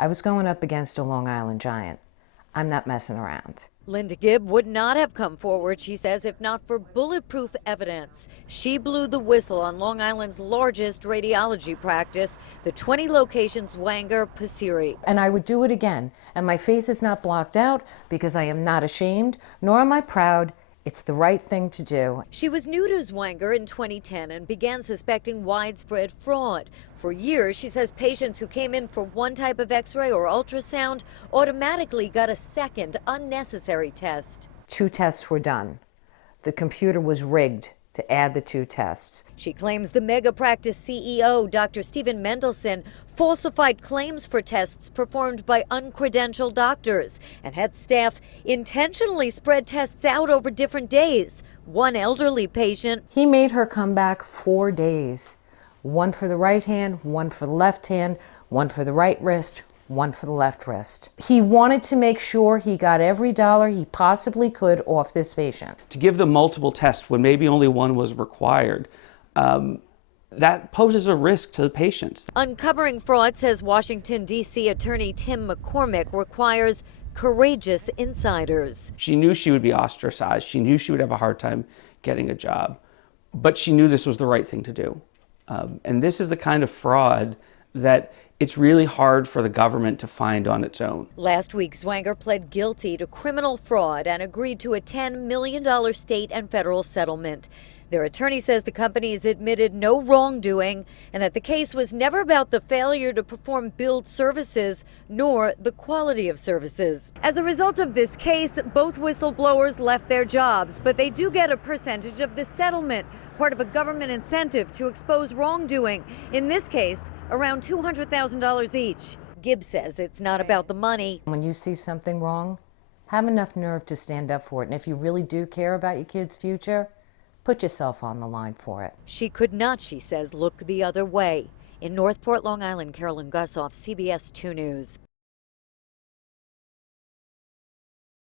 I was going up against a Long Island giant. I'm not messing around. Linda Gibb would not have come forward, she says, if not for bulletproof evidence. She blew the whistle on Long Island's largest radiology practice, the 20-location Zwanger-Pesiri. And I would do it again. And my face is not blocked out because I am not ashamed, nor am I proud. It's the right thing to do. She was new to Zwanger in 2010 and began suspecting widespread fraud. For years, she says patients who came in for one type of x-ray or ultrasound automatically got a second unnecessary test. 2 tests were done. The computer was rigged to add the 2 tests. She claims the mega practice CEO, Dr. Stephen Mendelsohn, falsified claims for tests performed by uncredentialed doctors and had staff intentionally spread tests out over different days. One elderly patient. He made her come back 4 days. 1 for the right hand, 1 for the left hand, 1 for the right wrist, 1 for the left wrist. He wanted to make sure he got every dollar he possibly could off this patient. To give them multiple tests when maybe only one was required, that poses a risk to the patients. Uncovering fraud, says Washington, D.C. Attorney Tim McCormick, requires courageous insiders. She knew she would be ostracized. She knew she would have a hard time getting a job, but she knew this was the right thing to do. And this is the kind of fraud that it's really hard for the government to find on its own. Last week, Zwanger pled guilty to criminal fraud and agreed to a $10 million state and federal settlement. Their attorney says the company has admitted no wrongdoing and that the case was never about the failure to perform billed services nor the quality of services. As a result of this case, both whistleblowers left their jobs, but they do get a percentage of the settlement, part of a government incentive to expose wrongdoing. In this case, around $200,000 each. Gibb says it's not about the money. When you see something wrong, have enough nerve to stand up for it. And if you really do care about your kid's future, put yourself on the line for it. She could not, she says, look the other way. In Northport, Long Island, Carolyn Gusoff, CBS 2 News.